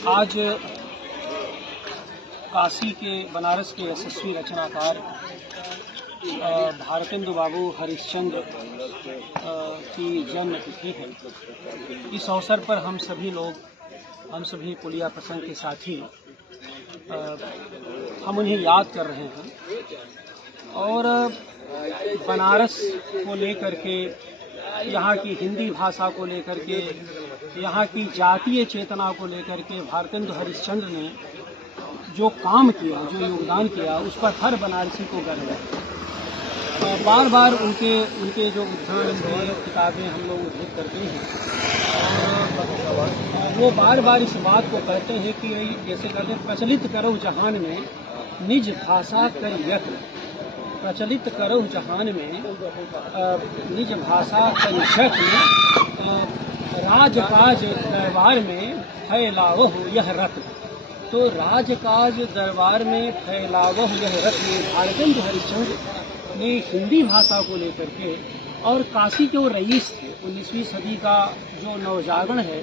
आज काशी के बनारस के यशस्वी रचनाकार भारतेंदु बाबू हरिश्चंद्र की जन्म तिथि है। इस अवसर पर हम सभी पुलिया प्रसंग के साथी हम उन्हें याद कर रहे हैं और बनारस को लेकर के, यहाँ की हिंदी भाषा को लेकर के, यहाँ की जातीय चेतना को लेकर के भारतेंदु हरिश्चंद्र ने जो काम किया, जो योगदान किया, उस पर हर बनारसी को गर्व है। बार बार उनके जो उद्धान किताबें हम लोग उद्धृत करते हैं और वो बार बार इस बात को कहते हैं कि जैसे कहते हैं, प्रचलित करो जहान में निज भाषा कर यत्न, प्रचलित करो जहान में निज भाषा कर यत्न, राजकाज दरबार में फैलावो यह रत्न। तो राजकाज दरबार में फैलावो यह रत्न भारतेंदु हरिश्चंद्र ने हिंदी भाषा को लेकर के, और काशी के वो रईस थे, 19वीं सदी का जो नवजागरण है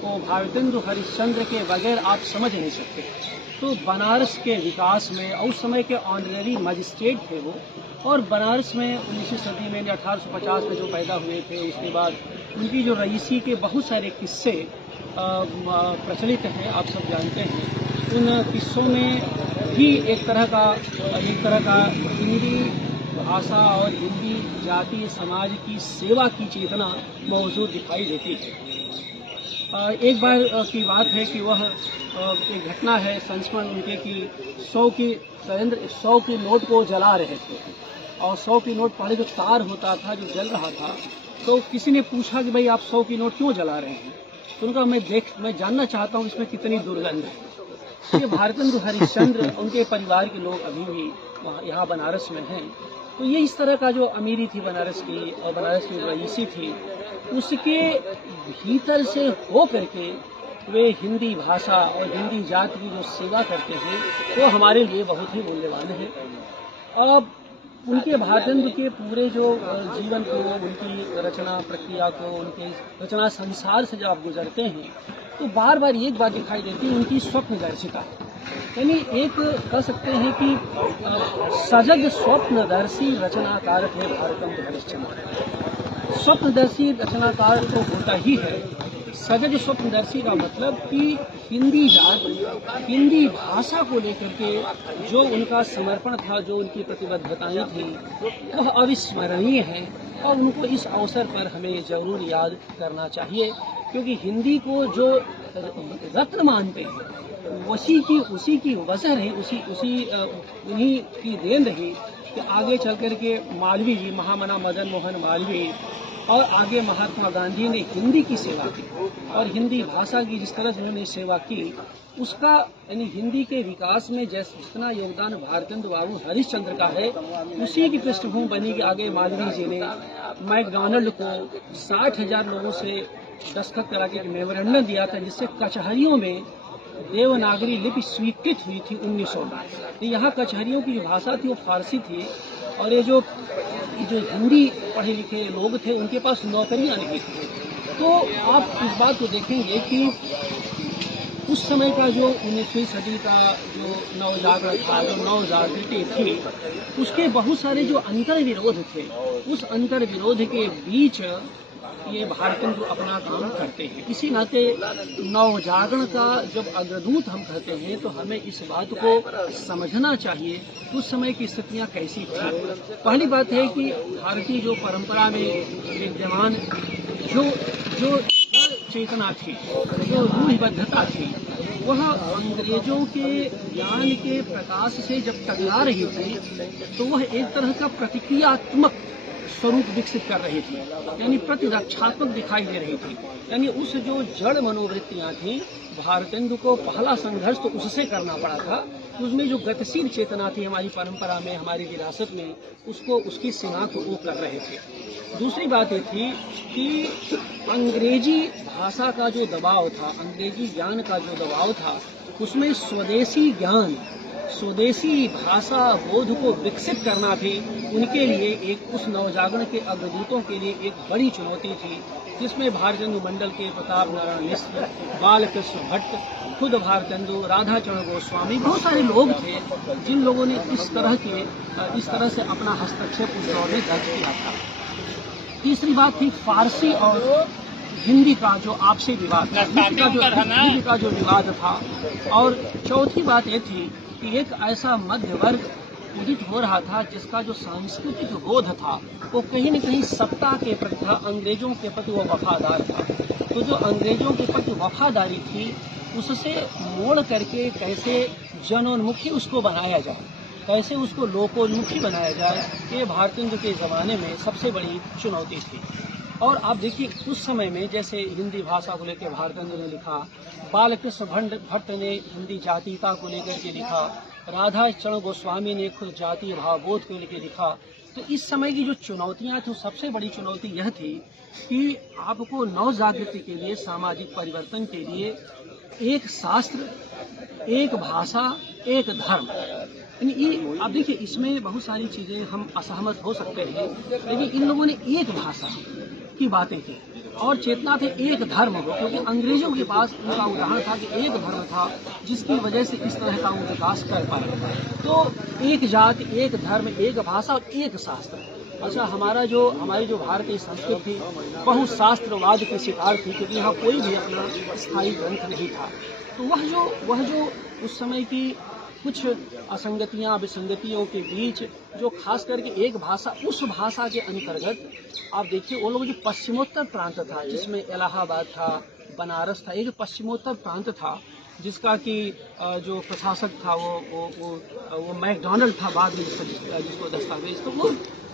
वो भारतेंदु हरिश्चंद्र के बगैर आप समझ नहीं सकते। तो बनारस के विकास में, उस समय के ऑनरेरी मजिस्ट्रेट थे वो, और बनारस में 19वीं सदी में 1850 में जो पैदा हुए थे, उसके बाद उनकी जो रईसी के बहुत सारे किस्से प्रचलित हैं, आप सब जानते हैं। उन किस्सों में भी एक तरह का हिंदी भाषा और हिंदी जातीय समाज की सेवा की चेतना मौजूद दिखाई देती है। एक बार की बात है कि वह एक घटना है, संस्मरण उनके कि 100 की नोट को जला रहे थे, और 100 की नोट पहले जो तार होता था जो जल रहा था, तो किसी ने पूछा कि भाई आप 100 की नोट क्यों जला रहे हैं? तो उनका मैं जानना चाहता हूँ इसमें कितनी दुर्गंध है। ये भारतेंदु हरिश्चंद्र उनके परिवार के लोग अभी भी यहाँ बनारस में हैं। तो ये इस तरह का जो अमीरी थी बनारस की, और बनारस की जो रईसी थी, उसके भीतर से हो करके वे हिंदी भाषा और हिंदी जाति की जो सेवा करते हैं वो हमारे लिए बहुत ही मूल्यवान है। अब उनके भारतेंदु के पूरे जो जीवन को, उनकी रचना प्रक्रिया को, उनके रचना संसार से जब आप गुजरते हैं तो बार बार एक बात दिखाई देती है, उनकी स्वप्नदर्शिता। यानी एक कह सकते हैं कि सजग स्वप्नदर्शी रचनाकार थे भारतेंदु हरिश्चंद्र। स्वप्नदर्शी रचनाकार तो होता ही है, सजग स्वप्नदर्शी का मतलब कि हिंदी जाति, हिंदी भाषा को लेकर के जो उनका समर्पण था, जो उनकी प्रतिबद्धताएं थी, वह अविस्मरणीय है और उनको इस अवसर पर हमें जरूर याद करना चाहिए। क्योंकि हिंदी को जो रत्न मानते हैं, उसी की वजह रही, उन्हीं की देन रही कि आगे चल कर के मालवीय जी, महामना मदन मोहन मालवीय, और आगे महात्मा गांधी ने हिंदी की सेवा की, और हिंदी भाषा की जिस तरह से उन्होंने सेवा की, उसका यानी हिंदी के विकास में जितना योगदान भारतेंदु बाबू हरिश्चंद्र का है, उसी की पृष्ठभूमि बनी कि आगे मालवीय जी ने मैकडॉनल्ड को 60,000 लोगों से दस्तखत करा के मेमोरेंडम दिया था, जिससे कचहरियों में देवनागरी लिपि स्वीकृत हुई थी 1900 में। यहाँ कचहरियों की जो भाषा थी वो फारसी थी, और ये जो हिंदी पढ़े लिखे लोग थे उनके पास नौकरियां नहीं थी। तो आप इस बात को देखेंगे कि उस समय का जो 19वीं सदी का जो नवजागरण था, जो नवजागृति थी, उसके बहुत सारे जो अंतर्विरोध थे, उस अंतर्विरोध के बीच ये भारतेंदु अपना काम करते हैं। इसी नाते नवजागरण का जब अग्रदूत हम कहते हैं तो हमें इस बात को समझना चाहिए उस समय की स्थितियां कैसी थी। पहली बात है कि भारतीय जो परंपरा में विद्यमान जो चेतना थी, जो रूढ़िबद्धता थी, वह अंग्रेजों के ज्ञान के प्रकाश से जब टकरा रही थी तो वह एक तरह का प्रतिक्रियात्मक स्वरूप विकसित कर रही थी, यानी प्रतिरक्षात्मक दिखाई दे रही थी। यानी उस जो जड़ मनोवृत्तियां थी, भारतेंदु को पहला संघर्ष तो उससे करना पड़ा था। उसमें जो गतिशील चेतना थी हमारी परंपरा में, हमारी विरासत में, उसकी सीमा को वो कर रहे थे। दूसरी बात ये थी कि अंग्रेजी भाषा का जो दबाव था, अंग्रेजी ज्ञान का जो दबाव था, उसमें स्वदेशी ज्ञान, स्वदेशी भाषा बोध को विकसित करना भी उनके लिए, एक उस नवजागरण के अग्रदूतों के लिए एक बड़ी चुनौती थी। जिसमें भारतेंदु मंडल के, प्रताप नारायण मिश्र, बालकृष्ण भट्ट, खुद भारतेंदु, राधा चरण गोस्वामी, बहुत सारे लोग थे जिन लोगों ने इस तरह से अपना हस्तक्षेप उस दौर में दर्ज किया था। तीसरी बात थी फारसी और हिंदी का जो आपसी विवाद था, हिंदी का जो विवाद था। और चौथी बात ये थी कि एक ऐसा मध्य वर्ग उदित हो रहा था जिसका जो सांस्कृतिक बोध था वो कहीं न कहीं सत्ता के प्रति था, अंग्रेजों के प्रति वो वफादार था। तो जो अंग्रेजों के प्रति वफादारी थी उससे मोड़ करके कैसे जनोन्मुखी उसको बनाया जाए, कैसे उसको लोकोन्मुखी बनाया जाए, ये भारतेंदु के ज़माने में सबसे बड़ी चुनौती थी। और आप देखिए उस समय में जैसे हिंदी भाषा को लेकर भारतेंदु ने लिखा, बालकृष्ण भट्ट ने हिंदी जातीयता को लेकर के लिखा, राधा चरण गोस्वामी ने खुद जातीय भावबोध को लेकर लिखा। तो इस समय की जो चुनौतियां थी, सबसे बड़ी चुनौती यह थी कि आपको नव जागृति के लिए, सामाजिक परिवर्तन के लिए एक शास्त्र, एक भाषा, एक धर्म, ये आप देखिए इसमें बहुत सारी चीजें हम असहमत हो सकते हैं, लेकिन इन लोगों ने एक भाषा की बातें की और चेतना थे एक धर्म हो, क्योंकि अंग्रेजों के पास उनका उदाहरण था कि एक धर्म था जिसकी वजह से इस तरह का वो विकास कर पाए। तो एक जाति, एक धर्म, एक भाषा और एक शास्त्र। अच्छा, हमारी जो भारतीय संस्कृति थी बहुशास्त्रवाद की शिकार थी, क्योंकि यहाँ कोई भी अपना स्थायी ग्रंथ नहीं था। तो वह जो उस समय की कुछ असंगतियां, विसंगतियों के बीच जो खास करके एक भाषा, उस भाषा के अंतर्गत आप देखिए वो लोग जो पश्चिमोत्तर प्रांत था जिसमें इलाहाबाद था, बनारस था, एक पश्चिमोत्तर प्रांत था जिसका कि जो प्रशासक था वो मैकडॉनल्ड था बाद में जिसको दस्तावेज। तो वो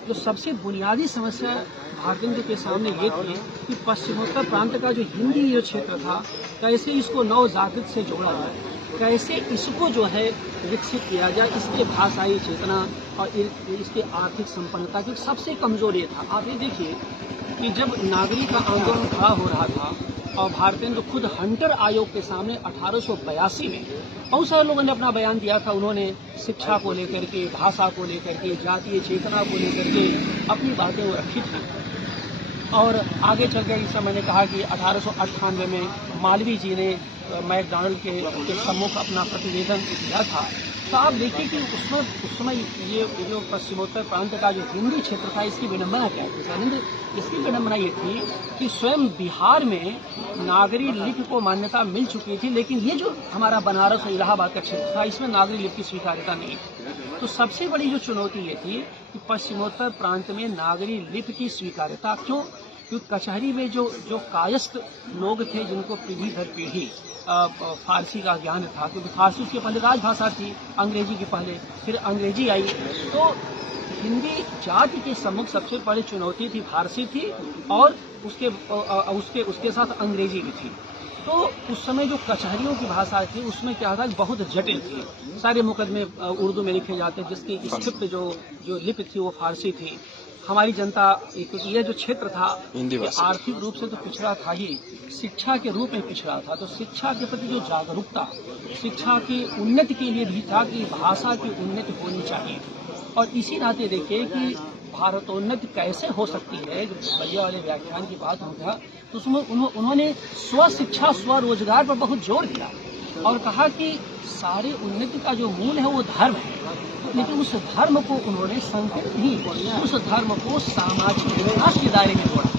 जो सबसे बुनियादी समस्या भारतेंदु के सामने ये थी कि पश्चिमोत्तर प्रांत का जो हिंदी जो क्षेत्र था कैसे इसको नव जागृत से जोड़ा जाए, कैसे इसको जो है विकसित किया जाए, इसके भाषाई चेतना और इसके आर्थिक संपन्नता की सबसे कमजोर ये था। आप ये देखिए कि जब नागरिक का आंदोलन खड़ा हो रहा था और भारतेंदु खुद हंटर आयोग के सामने 1882 में बहुत सारे लोगों ने अपना बयान दिया था। उन्होंने शिक्षा को लेकर के, भाषा को लेकर के, जातीय चेतना को लेकर के अपनी बातें वो रखी थी। और आगे चलकर इस मैंने कहा कि 1898 में मालवीय जी ने मैकडॉनल्ड के सम्मुख अपना प्रतिवेदन दिया था। तो आप देखिए कि उस समय ये जो पश्चिमोत्तर प्रांत का जो हिंदी क्षेत्र था, इसकी विडंबना क्या थी? इसकी विडंबना ये थी कि स्वयं बिहार में नागरी लिपि को मान्यता मिल चुकी थी, लेकिन ये जो हमारा बनारस और इलाहाबाद का क्षेत्र था इसमें नागरी लिपि की स्वीकार्यता नहीं थी। तो सबसे बड़ी जो चुनौती ये थी कि पश्चिमोत्तर प्रांत में नागरी लिपि की स्वीकार्यता क्यों? क्योंकि कचहरी में जो कायस्थ लोग थे जिनको पीढ़ी दर पीढ़ी फारसी का ज्ञान था, क्योंकि फारसी उसके पहले राजभाषा थी, अंग्रेजी के पहले, फिर अंग्रेजी आई। तो हिंदी जाति के सम्मुख सबसे बड़ी चुनौती थी फारसी थी और उसके साथ अंग्रेजी भी थी। तो उस समय जो कचहरियों की भाषा थी उसमें क्या था, बहुत जटिल थी। सारे मुकदमे उर्दू में लिखे जाते, जिसकी स्क्रिप्ट जो लिपि थी वो फारसी थी। हमारी जनता, क्योंकि ये जो क्षेत्र था आर्थिक रूप से तो पिछड़ा था ही, शिक्षा के रूप में पिछड़ा था। तो शिक्षा के प्रति जो जागरूकता, शिक्षा की उन्नति के लिए भी था कि भाषा की उन्नति होनी चाहिए। और इसी नाते देखिए कि भारतोन्नति कैसे हो सकती है, जो बलिया वाले व्याख्यान की बात होगा, तो उसमें उन्होंने स्वशिक्षा, स्वरोजगार पर बहुत जोर दिया और कहा कि सारे उन्नति का जो मूल है वो धर्म है, लेकिन उस धर्म को उन्होंने संकुचित नहीं किया, उस धर्म को सामाजिक विकास के दायरे में जोड़ा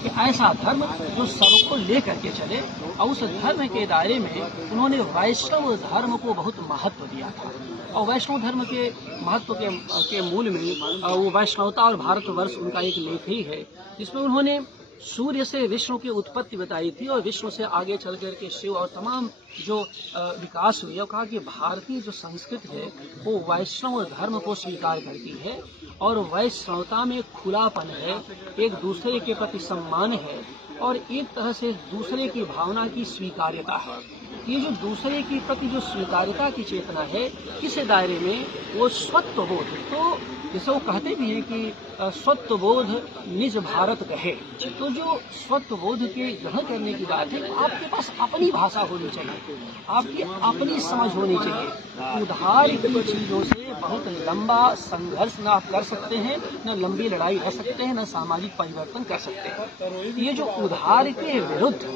कि ऐसा धर्म जो सबको लेकर के चले। और उस धर्म के दायरे में उन्होंने वैष्णव धर्म को बहुत महत्व दिया था। और वैष्णव धर्म के महत्व के मूल में वो वैष्णवता और भारतवर्ष उनका एक लेख ही है, जिसमें उन्होंने सूर्य से विष्णु की उत्पत्ति बताई थी और विष्णु से आगे चल करके शिव और तमाम जो विकास हुई है। कहा कि भारतीय जो संस्कृति है वो वैष्णव धर्म को स्वीकार करती है और वैष्णवता में खुलापन है, एक दूसरे के प्रति सम्मान है और एक तरह से दूसरे की भावना की स्वीकार्यता है। ये जो दूसरे के प्रति जो स्वीकार्यता की चेतना है, इस दायरे में वो स्वत्व बोध। तो जैसे वो कहते भी हैं कि स्वत्वबोध निज भारत कहे। तो जो स्वत्वबोध के ग्रहण करने की बात है, आपके पास अपनी भाषा होनी चाहिए, आपकी अपनी समझ होनी चाहिए। उधार की चीजों से बहुत लंबा संघर्ष न आप कर सकते हैं, न लंबी लड़ाई कर सकते हैं, न सामाजिक परिवर्तन कर सकते हैं। ये जो उधार के विरुद्ध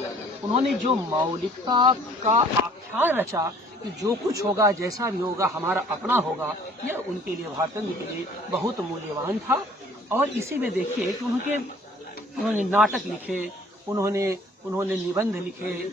उन्होंने जो मौलिकता का आख्यान रचा कि जो कुछ होगा, जैसा भी होगा, हमारा अपना होगा, यह उनके लिए, भारतंद के लिए बहुत मूल्यवान था। और इसी में देखिए कि उन्होंने नाटक लिखे, उन्होंने निबंध लिखे,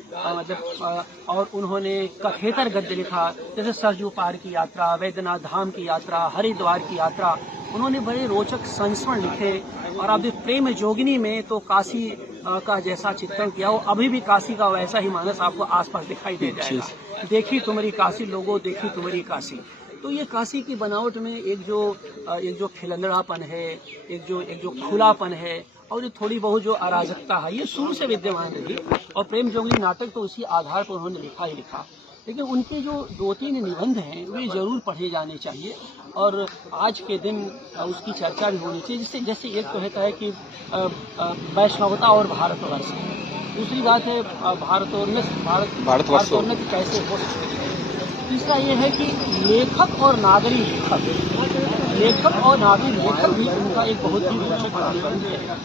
और उन्होंने कथेतर गद्य लिखा, जैसे सरजू पार की यात्रा, वैद्यनाथ धाम की यात्रा, हरिद्वार की यात्रा। उन्होंने बड़े रोचक संस्मरण लिखे। और अब प्रेम जोगिनी में तो काशी का जैसा चित्रण किया, वो अभी भी काशी का वैसा ही मानस आपको आसपास दिखाई दे जाएगा। देखी तुम्हारी काशी लोगों, देखी तुम्हारी काशी। तो ये काशी की बनावट में एक जो खिलंदड़ापन है, एक जो खुलापन है, और जो थोड़ी बहुत जो अराजकता है, ये शुरू से विद्यमान रही। और प्रेम जोगिनी नाटक तो उसी आधार पर उन्होंने लिखा ही लिखा। लेकिन उनके जो 2-3 निबंध हैं वे जरूर पढ़े जाने चाहिए, और आज के दिन उसकी चर्चा भी होनी चाहिए। जैसे एक तो होता है कि वैष्णवता और भारतवर्ष, दूसरी बात है भारतोन्नति कैसे हो सकती है, तीसरा ये है कि लेखक और नागरी लेखक भी उनका एक बहुत ही रोचक निबंध है।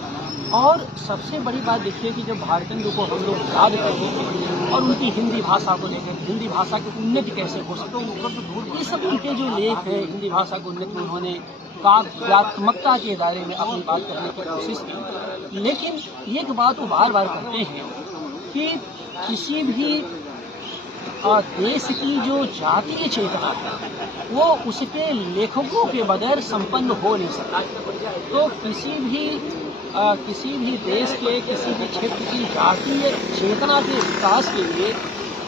और सबसे बड़ी बात देखिए कि जब भारतेंदु को हम लोग याद करते हैं और उनकी हिंदी भाषा को लेकर, हिंदी भाषा की उन्नति कैसे हो सकती, ये सब उनके जो लेख हैं, हिंदी भाषा की उन्नति में उन्होंने काव्यात्मकता के दायरे में अपनी बात करने की कोशिश की। लेकिन एक बात वो बार बार कहते हैं कि किसी भी देश की जो जातीय चेतना है वो उसके लेखकों के बगैर संपन्न हो नहीं सकता। तो किसी भी देश के, किसी भी क्षेत्र की जातीय चेतना के विकास के लिए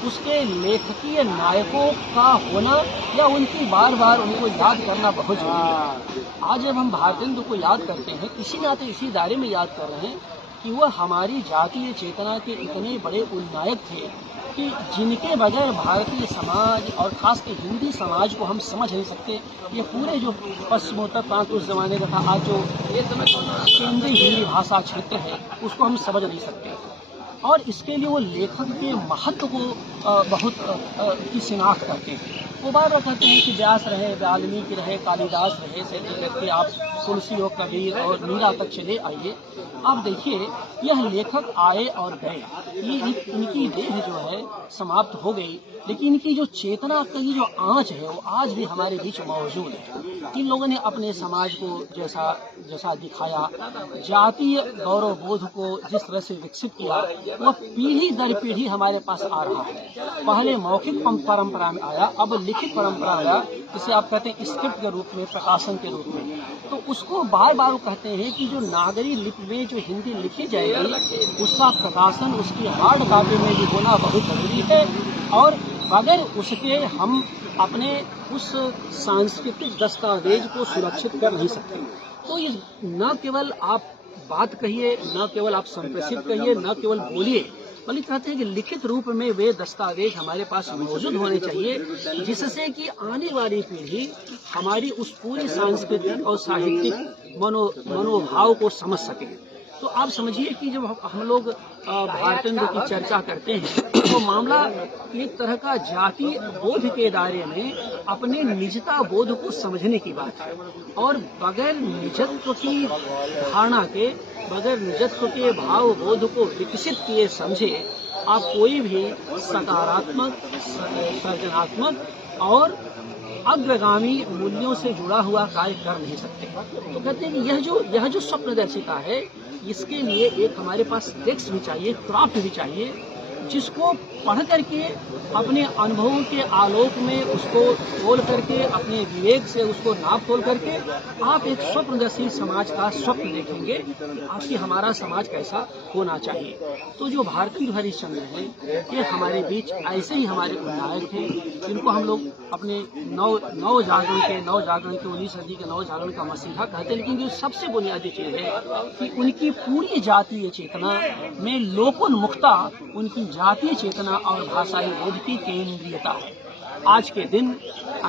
उसके लेखकीय नायकों का होना या उनकी बार बार उनको याद करना बहुत जरूरी है। आज जब हम भारतेंदु को याद करते हैं, इसी नाते इसी दायरे में याद कर रहे हैं कि वह हमारी जातीय चेतना के इतने बड़े उन्नायक थे कि जिनके बगैर भारतीय समाज और खासकर हिंदी समाज को हम समझ नहीं सकते। ये पूरे जो पश्चिमोत्तर प्रांत उस जमाने का था, आज जो केंद्रीय हिंदी भाषा क्षेत्र है, उसको हम समझ नहीं सकते। और इसके लिए वो लेखक के महत्व को बहुत की शिनाख्त करते हैं। वो बार बार कहते हैं कि व्यास रहे, वाल्मीकि रहे, कालिदास रहे, सैकड़ों व्यक्ति आप तुलसी और कबीर और मीरा तक चले आइए। आप देखिए यह लेखक आए और गए, ये इनकी देह जो है समाप्त हो गई, लेकिन इनकी जो चेतना की जो आँच है वो आज भी हमारे बीच मौजूद है। इन लोगों ने अपने समाज को जैसा दिखाया, जातीय गौरव बोध को जिस तरह से विकसित किया, वह पीढ़ी दर पीढ़ी हमारे पास आ रहा है। पहले मौखिक परंपरा में आया, अब लिखित परंपरा आया, जिसे आप कहते हैं स्क्रिप्ट के रूप में, प्रकाशन के रूप में। तो उसको बार बार कहते हैं कि जो नागरी लिपि में जो हिंदी लिखी जाएगी, उसका प्रकाशन उसकी हार्ड कॉपी में भी होना बहुत जरूरी है। और बगैर उसके हम अपने उस सांस्कृतिक दस्तावेज को सुरक्षित कर नहीं सकते। तो ये न केवल आप बात कहिए, न केवल आप संप्रेषित कहिए, न केवल बोलिए, बल्कि कहते हैं कि लिखित रूप में वे दस्तावेज हमारे पास मौजूद होने चाहिए, जिससे कि आने वाली पीढ़ी हमारी उस पूरी सांस्कृतिक और साहित्यिक मनोभाव को समझ सके। तो आप समझिए कि जब हम लोग भारतेंदु की चर्चा करते हैं तो मामला एक तरह का जातीय बोध के दायरे में अपने निजता बोध को समझने की बात है। और बगैर निजत्व की धारणा के, बगैर निजत्व के भाव बोध को विकसित किए समझे आप कोई भी सकारात्मक, सर्जनात्मक और अग्रगामी मूल्यों से जुड़ा हुआ कार्य कर नहीं सकते। तो कहते हैं कि यह जो स्वप्नदर्शिता है, इसके लिए एक हमारे पास टेक्स्ट भी चाहिए, क्राफ्ट भी चाहिए, जिसको पढ़ करके अपने अनुभवों के आलोक में उसको तोल करके, अपने विवेक से उसको नाप तोल करके आप एक स्वप्नदर्शी समाज का स्वप्न देखेंगे, आपकी हमारा समाज कैसा होना चाहिए। तो जो भारतेंदु हरिश्चंद्र हैं, ये हमारे बीच ऐसे ही हमारे उन्नायक थे, जिनको हम लोग अपने नव जागरण के 19वीं सदी के नव जागरण का मसीहा कहते हैं। लेकिन जो सबसे बुनियादी चीज है कि उनकी पूरी जातीय चेतना में लोकोन्मुखता, उनकी जातीय चेतना और भाषाई बोध की केंद्रीयता है। आज के दिन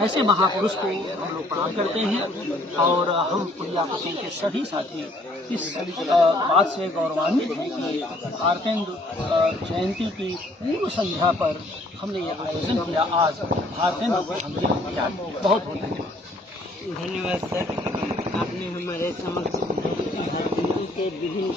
ऐसे महापुरुष को हम लोग प्रणाम करते हैं और हम पुलिया पटेल के सभी साथी इस बात से गौरवान्वित हैं कि भारतेंदु जयंती की पूर्व संध्या पर हमने ये आयोजन किया। आज भारतेंदु को हमने याद। बहुत बहुत धन्यवाद। धन्यवाद सर, आपने हमारे समक्ष के विभिन्न